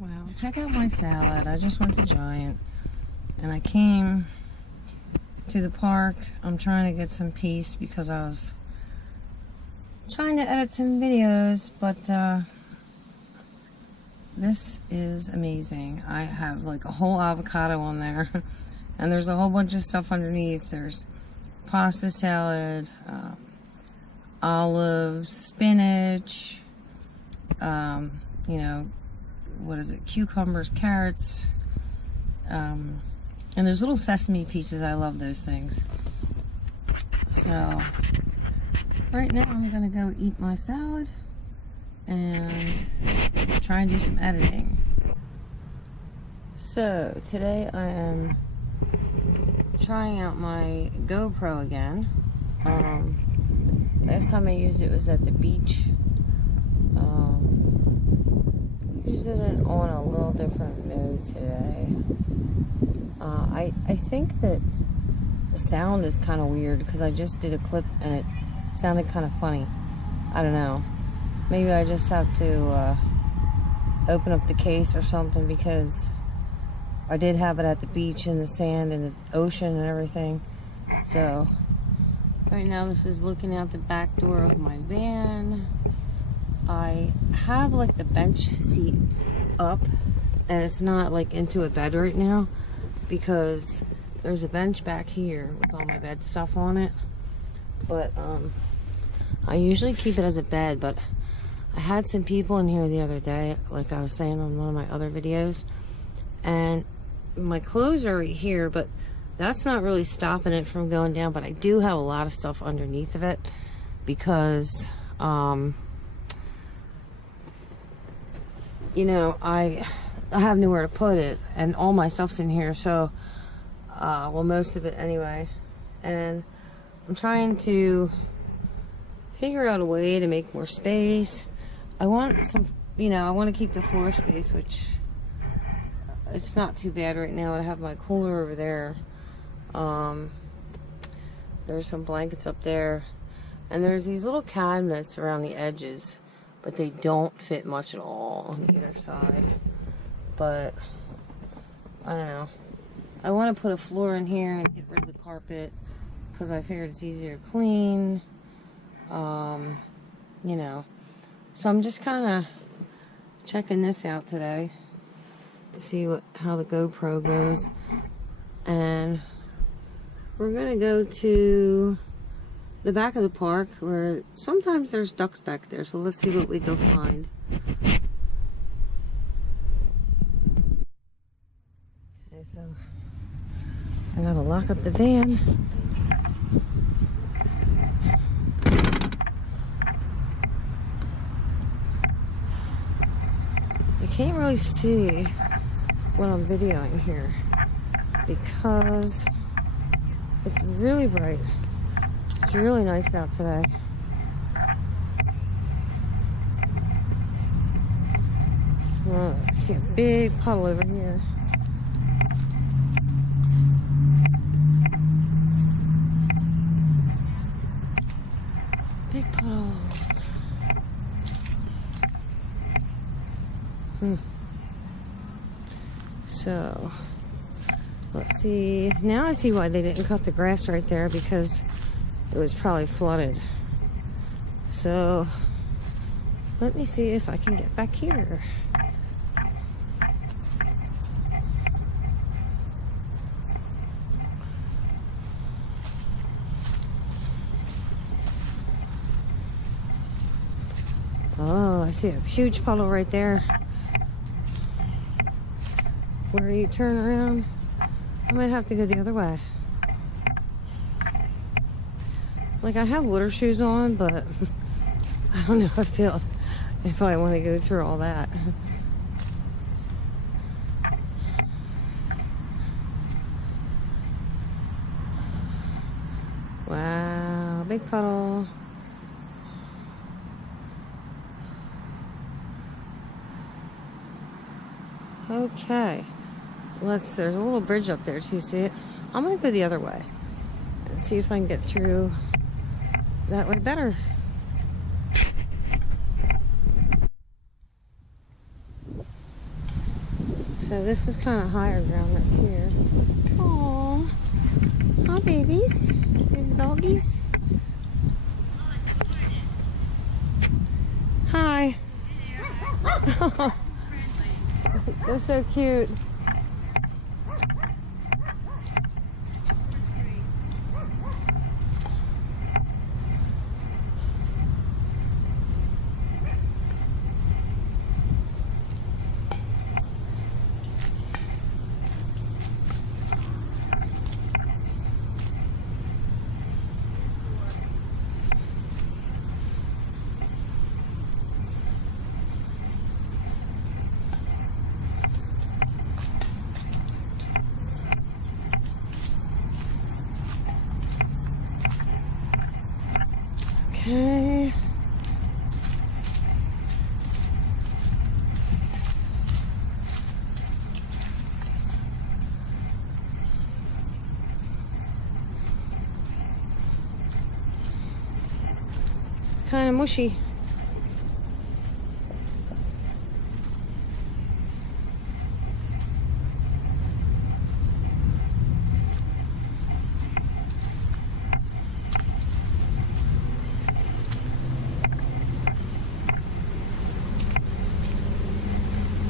Wow, check out my salad. I just went to Giant and I came to the park. I'm trying to get some peace because I was trying to edit some videos, but this is amazing. I have like a whole avocado on there and there's a whole bunch of stuff underneath. There's pasta salad, olives, spinach, you know, what is it, cucumbers, carrots, and there's little sesame pieces. I love those things. So right now I'm gonna go eat my salad and try and do some editing. So today I am trying out my GoPro again. Last time I used it was at the beach. Used it on a little different mode today. I think that the sound is kind of weird because I just did a clip and it sounded kind of funny. I don't know. Maybe I just have to open up the case or something, because I did have it at the beach in the sand and the ocean and everything. So right now this is looking out the back door of my van. I have like the bench seat up and it's not like into a bed right now because there's a bench back here with all my bed stuff on it. But I usually keep it as a bed, but I had some people in here the other day, like I was saying on one of my other videos, and my clothes are right here, but that's not really stopping it from going down. But I do have a lot of stuff underneath of it because you know, I have nowhere to put it, and all my stuff's in here, so well, most of it anyway. And I'm trying to figure out a way to make more space. I want some, you know, I want to keep the floor space, which it's not too bad right now. I have my cooler over there. There's some blankets up there, and there's these little cabinets around the edges, but they don't fit much at all on either side. But I don't know. I want to put a floor in here and get rid of the carpet because I figured it's easier to clean. You know. So I'm just kind of checking this out today to see how the GoPro goes. And we're gonna go to the back of the park where sometimes there's ducks back there. So let's see what we go find. Okay, so I gotta lock up the van. I can't really see what I'm videoing here because it's really bright. It's really nice out today. Oh, I see a big puddle over here. Big puddles. So let's see. Now I see why they didn't cut the grass right there, because it was probably flooded. So let me see if I can get back here. Oh, I see a huge puddle right there. Where you turn around, I might have to go the other way. Like, I have water shoes on, but I don't know if I want to go through all that. Wow, big puddle. Okay, there's a little bridge up there too, see it? I'm gonna go the other way and see if I can get through that way better. So this is kind of higher ground right here. Aww. Hi, babies. Little doggies. Hi. They're so cute. Okay. It's kind of mushy.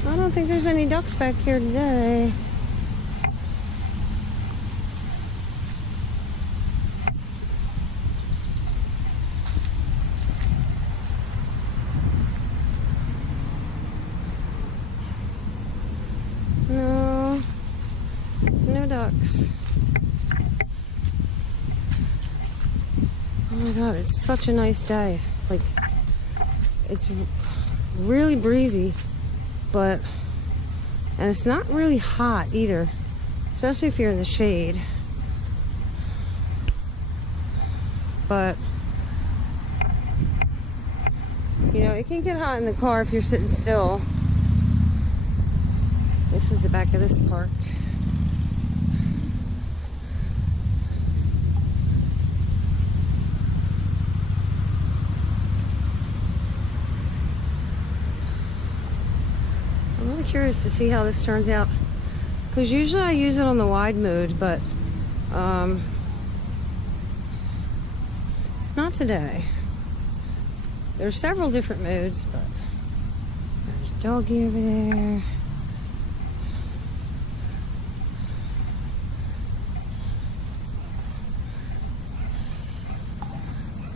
I don't think there's any ducks back here today. No, no ducks. Oh my god, it's such a nice day. Like, it's really breezy, and it's not really hot either, especially if you're in the shade. But, you know, it can get hot in the car if you're sitting still. This is the back of this park. I'm really curious to see how this turns out, because usually I use it on the wide mode, but not today. There's several different modes, but there's a doggy over there.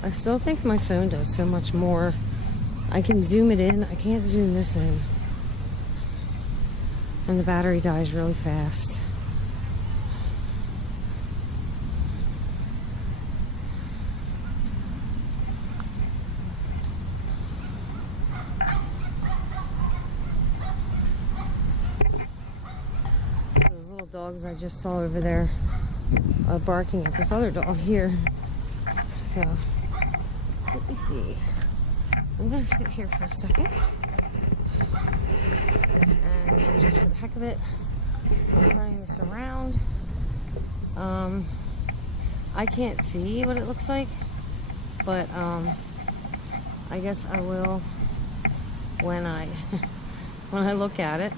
I still think my phone does so much more. I can zoom it in. I can't zoom this in. And the battery dies really fast. Those little dogs I just saw over there barking at this other dog here. So, let me see. I'm gonna sit here for a second. And just for the heck of it, I'm turning this around. I can't see what it looks like, but I guess I will when I when I look at it.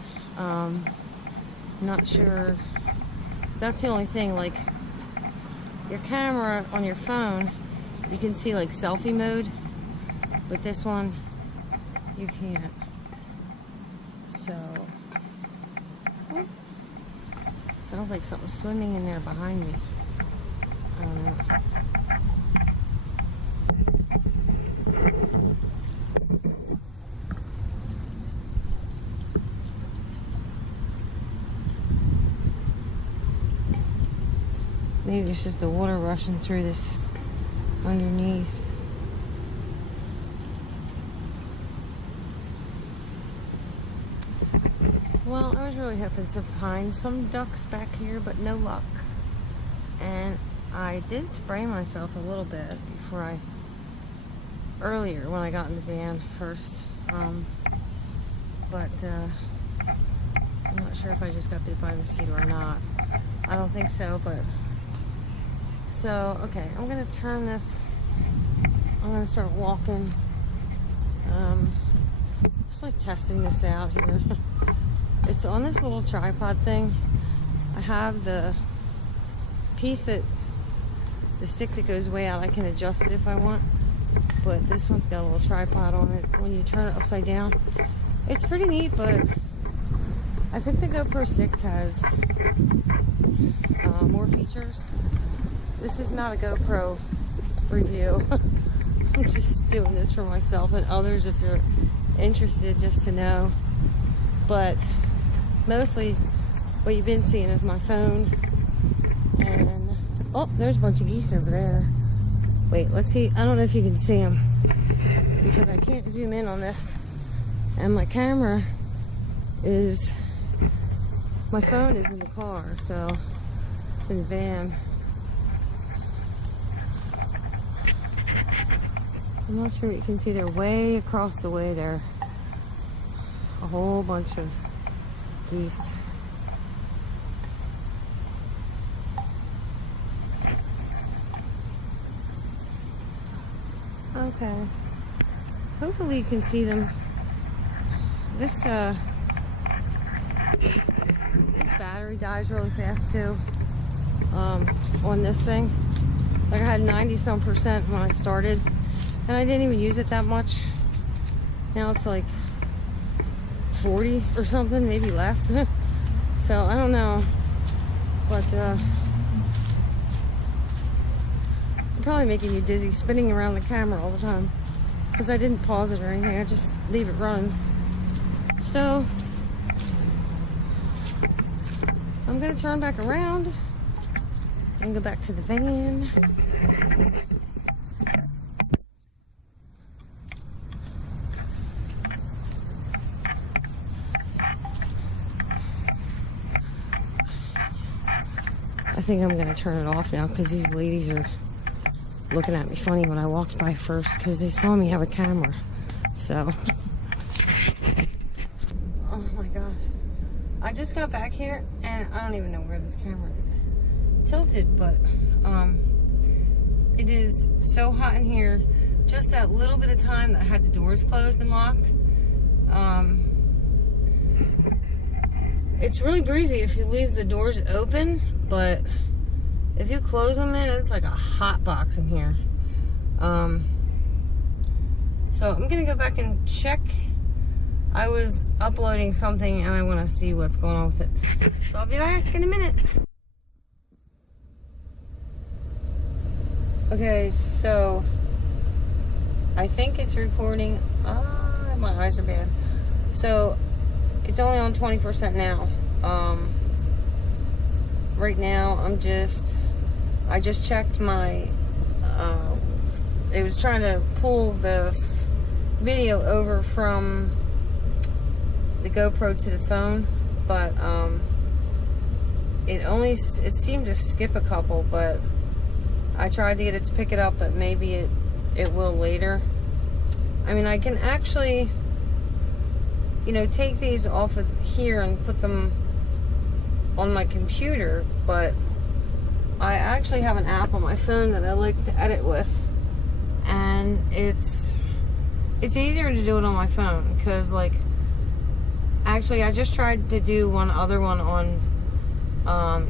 Not sure. That's the only thing. Like, your camera on your phone, you can see like selfie mode, but this one you can't. So, oh, sounds like something swimming in there behind me. I don't know. Maybe it's just the water rushing through this underneath. Well, I was really hoping to find some ducks back here, but no luck. And I did spray myself a little bit earlier when I got in the van first. But I'm not sure if I just got bit by a mosquito or not. I don't think so, but so, okay, I'm gonna turn this. I'm gonna start walking. Just like testing this out here. It's on this little tripod thing. I have the piece that, the stick that goes way out. I can adjust it if I want. But this one's got a little tripod on it. When you turn it upside down, it's pretty neat, but I think the GoPro 6 has more features. This is not a GoPro review. I'm just doing this for myself and others if you're interested, just to know. But mostly what you've been seeing is my phone. And oh, there's a bunch of geese over there. Wait, let's see. I don't know if you can see them because I can't zoom in on this. And my camera is, my phone is in the car, so it's in the van. I'm not sure what you can see. They're way across the way there. A whole bunch of geese. Okay. Hopefully you can see them. This battery dies really fast too. On this thing. Like I had 90-some% when I started. And I didn't even use it that much. Now it's like 40 or something, maybe less. So I don't know. But I'm probably making you dizzy spinning around the camera all the time. Because I didn't pause it or anything, I just leave it run. So I'm gonna turn back around and go back to the van. I think I'm gonna turn it off now because these ladies are looking at me funny when I walked by first because they saw me have a camera. So, oh my god. I just got back here and I don't even know where this camera is tilted, but it is so hot in here. Just that little bit of time that I had the doors closed and locked. It's really breezy if you leave the doors open, but if you close them in, it's like a hot box in here. So I'm gonna go back and check. I was uploading something and I want to see what's going on with it. So I'll be back in a minute. Okay, so I think it's recording. My eyes are bad. So it's only on 20% now. Right now I just checked my, it was trying to pull the video over from the GoPro to the phone, but it seemed to skip a couple, but I tried to get it to pick it up, but maybe it will later. I mean, I can actually, you know, take these off of here and put them on my computer, but I actually have an app on my phone that I like to edit with, and it's easier to do it on my phone because, like, actually I just tried to do one other one on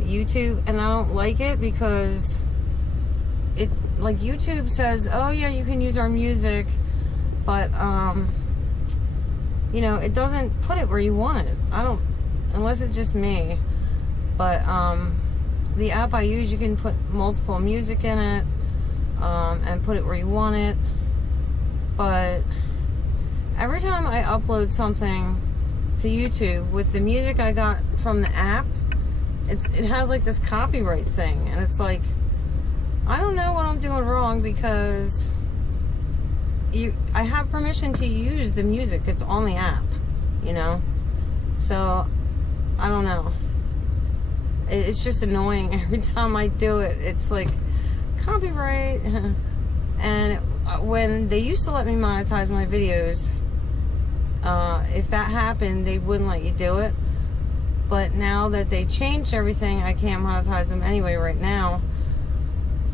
YouTube and I don't like it because it, like, YouTube says, oh yeah, you can use our music, but you know, it doesn't put it where you want it. I don't, unless it's just me. But the app I use, you can put multiple music in it and put it where you want it. But every time I upload something to YouTube with the music I got from the app, it has like this copyright thing, and it's like, I don't know what I'm doing wrong because I have permission to use the music. It's on the app, you know. So I don't know. It's just annoying every time I do it. It's like copyright. And when they used to let me monetize my videos, if that happened, they wouldn't let you do it. But now that they changed everything, I can't monetize them anyway right now.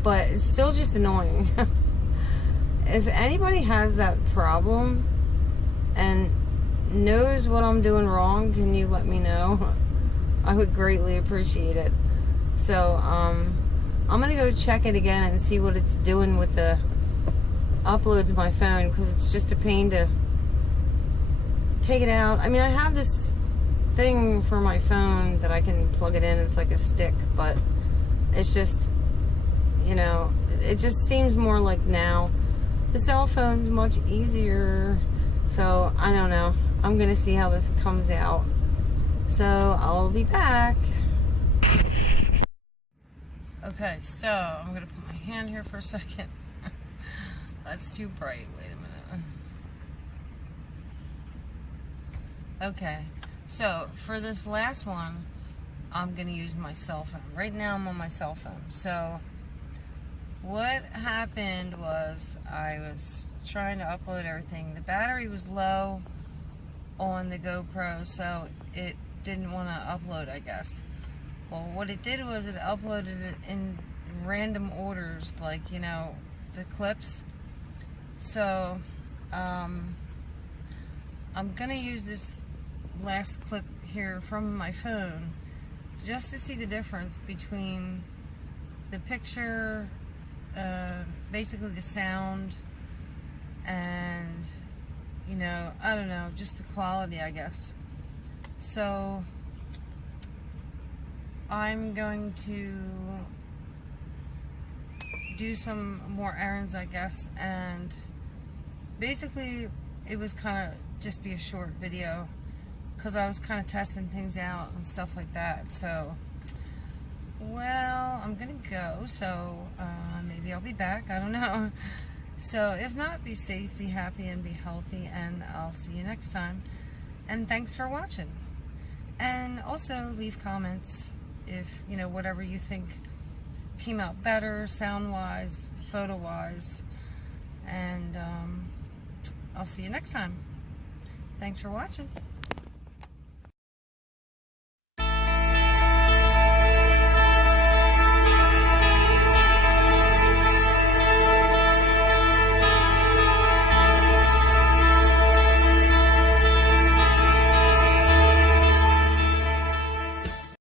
But it's still just annoying. If anybody has that problem and knows what I'm doing wrong, can you let me know? I would greatly appreciate it. So, I'm gonna go check it again and see what it's doing with the uploads to my phone, because it's just a pain to take it out. I mean, I have this thing for my phone that I can plug it in. It's like a stick, but it's just, you know, it just seems more like now the cell phone's much easier. So I don't know, I'm gonna see how this comes out, so I'll be back. Okay, so I'm gonna put my hand here for a second. That's too bright. Wait a minute. Okay, so for this last one, I'm gonna use my cell phone. Right now I'm on my cell phone. So what happened was I was trying to upload everything. The battery was low on the GoPro, so it didn't want to upload, I guess. Well, what it did was it uploaded it in random orders, like, you know, the clips. So I'm gonna use this last clip here from my phone just to see the difference between the picture, basically the sound, and, you know, I don't know, just the quality, I guess. So I'm going to do some more errands, I guess, and basically it was kind of just be a short video because I was kind of testing things out and stuff like that. So, well, I'm gonna go, so maybe I'll be back, I don't know. So if not, be safe, be happy, and be healthy, and I'll see you next time. And thanks for watching. And also leave comments if, you know, whatever you think came out better, sound-wise, photo-wise. And I'll see you next time. Thanks for watching.